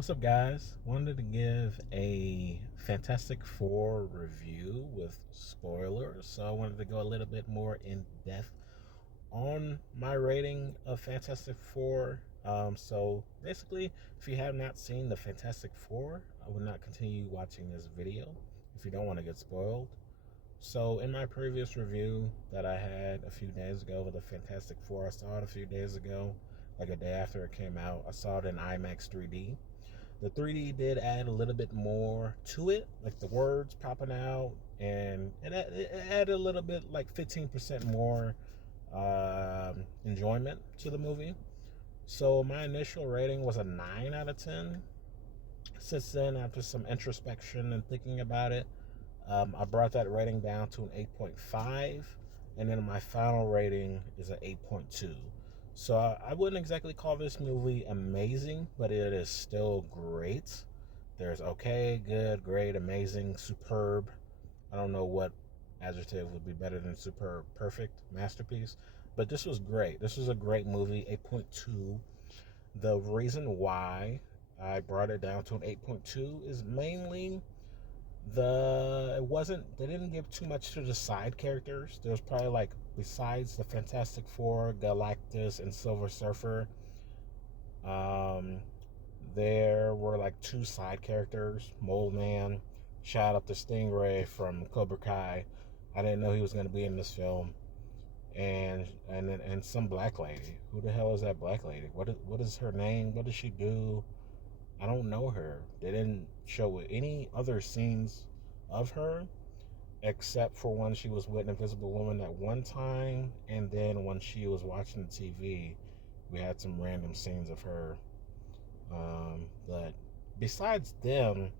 What's up, guys? Wanted to give a Fantastic Four review with spoilers, so I wanted to go a little bit more in depth on my rating of Fantastic Four. So basically, if you have not seen the Fantastic Four, I would not continue watching this video if you don't want to get spoiled. So in my previous review that I had a few days ago with the Fantastic Four, I saw it a few days ago, like a day after it came out. I saw it in IMAX 3D. The 3D did add a little bit more to it, like the words popping out, and it added a little bit, like 15% more enjoyment to the movie. So my initial rating was a 9 out of 10. Since then, after some introspection and thinking about it, I brought that rating down to an 8.5, and then my final rating is an 8.2. So I wouldn't exactly call this movie amazing, but it is still great. There's okay, good, great, amazing, superb. I don't know what adjective would be better than superb, perfect, masterpiece. But this was great. This was a great movie, 8.2. The reason why I brought it down to an 8.2 is mainly it wasn't, they didn't give too much to the side characters. There was probably, like, besides the Fantastic Four, Galactus, and Silver Surfer, um there were like two side characters. Mole Man, shout out to Stingray from Cobra Kai. I didn't know he was going to be in this film. And some black lady. Who the hell is that black lady? What is her name? What does she do? I don't know her. They didn't show any other scenes of her except for when she was with Invisible Woman at one time, and then when she was watching the TV, we had some random scenes of her. But besides them,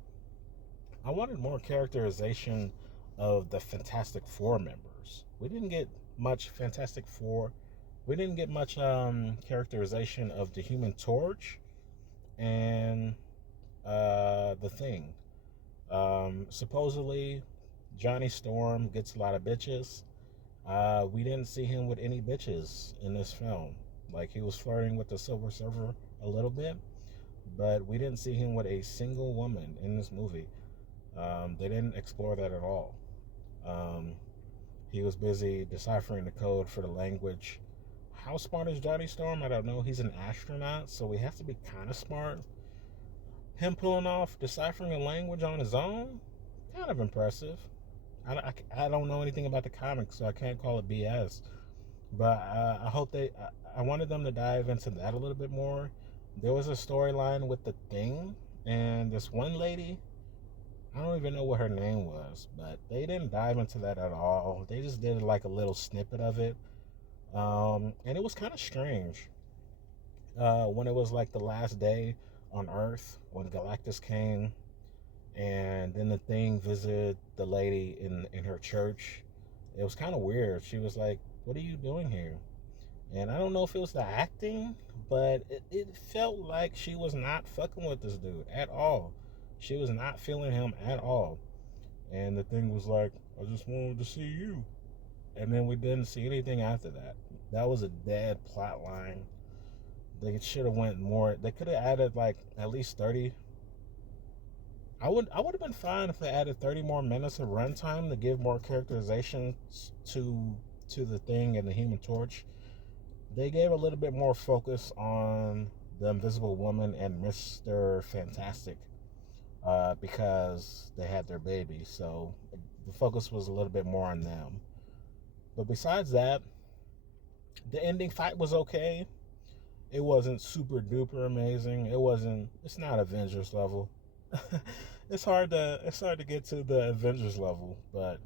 I wanted more characterization of the Fantastic Four members. We didn't get much Fantastic Four. We didn't get much characterization of the Human Torch and the Thing. Supposedly, Johnny Storm gets a lot of bitches. We didn't see him with any bitches in this film. Like, he was flirting with the Silver Surfer a little bit, but we didn't see him with a single woman in this movie. They didn't explore that at all. Um, he was busy deciphering the code for the language. How smart is Johnny Storm? I don't know. He's an astronaut, so we have to be kind of smart. Him pulling off deciphering a language on his own, kind of impressive. I don't know anything about the comics, so I can't call it BS. But I hope I wanted them to dive into that a little bit more. There was a storyline with the Thing and this one lady. I don't even know what her name was, but they didn't dive into that at all. They just did like a little snippet of it, and it was kind of strange. When it was like the last day on Earth, when Galactus came, and then the Thing visited the lady in her church. It was kind of weird. She was like, "What are you doing here?" And I don't know if it was the acting, but it felt like she was not fucking with this dude at all. She was not feeling him at all. And the Thing was like, "I just wanted to see you." And then we didn't see anything after that. That was a dead plot line. They should have went more. They could have added like at least 30. I would have been fine if they added 30 more minutes of runtime to give more characterization to the Thing and the Human Torch. They gave a little bit more focus on the Invisible Woman and Mr. Fantastic, because they had their baby. So the focus was a little bit more on them. But besides that, the ending fight was okay. It wasn't super duper amazing. It's not Avengers level. It's hard to get to the Avengers level, but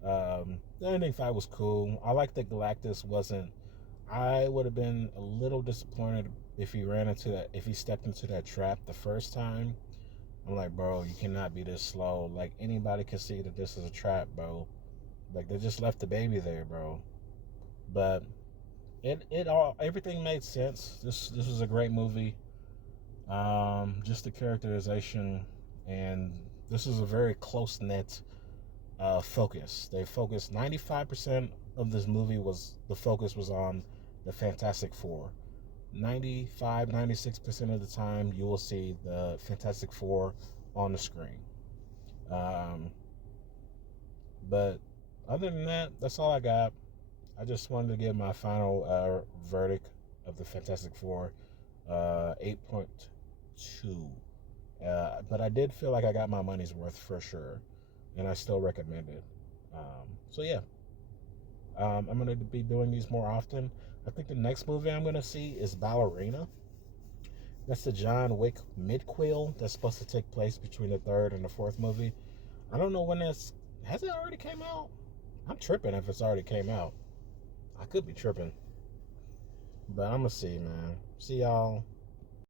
the ending fight was cool. I like that Galactus wasn't. I would have been a little disappointed if he stepped into that trap the first time. I'm like, bro, you cannot be this slow. Like, anybody can see that this is a trap, bro. Like, they just left the baby there, bro. But it all everything made sense. This was a great movie. Just the characterization, and this is a very close knit focus. They focused 95% of this movie was the focus was on the Fantastic Four. 95, 96% of the time, you will see the Fantastic Four on the screen. Um, but other than that, that's all I got. I just wanted to give my final verdict of the Fantastic Four, 8.2. But I did feel like I got my money's worth for sure, and I still recommend it. So yeah, I'm gonna be doing these more often. I think the next movie I'm gonna see is Ballerina. That's the John Wick midquel that's supposed to take place between the third and the fourth movie. I don't know when that's. Has it already came out? I'm tripping if it's already came out. I could be tripping. But I'm gonna see, man. See y'all